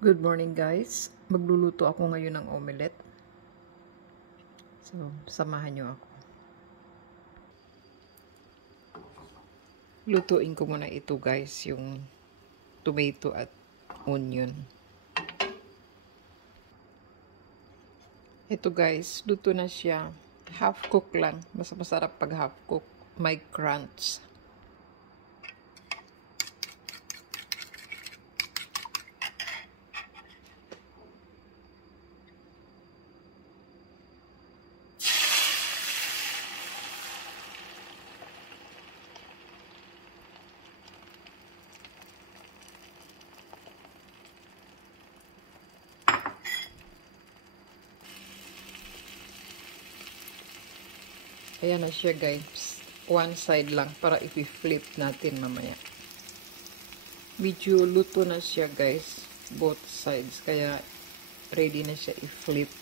Good morning guys. Magluluto ako ngayon ng omelette. So, samahan nyo ako. Lutuin ko muna ito guys, yung tomato at onion. Ito guys, luto na siya. Half cook lang. Mas masarap pag half cook. May crunch. Ayan na siya guys. One side lang para i-flip natin mamaya. Medyo luto na siya guys. Both sides. Kaya ready na siya i-flip.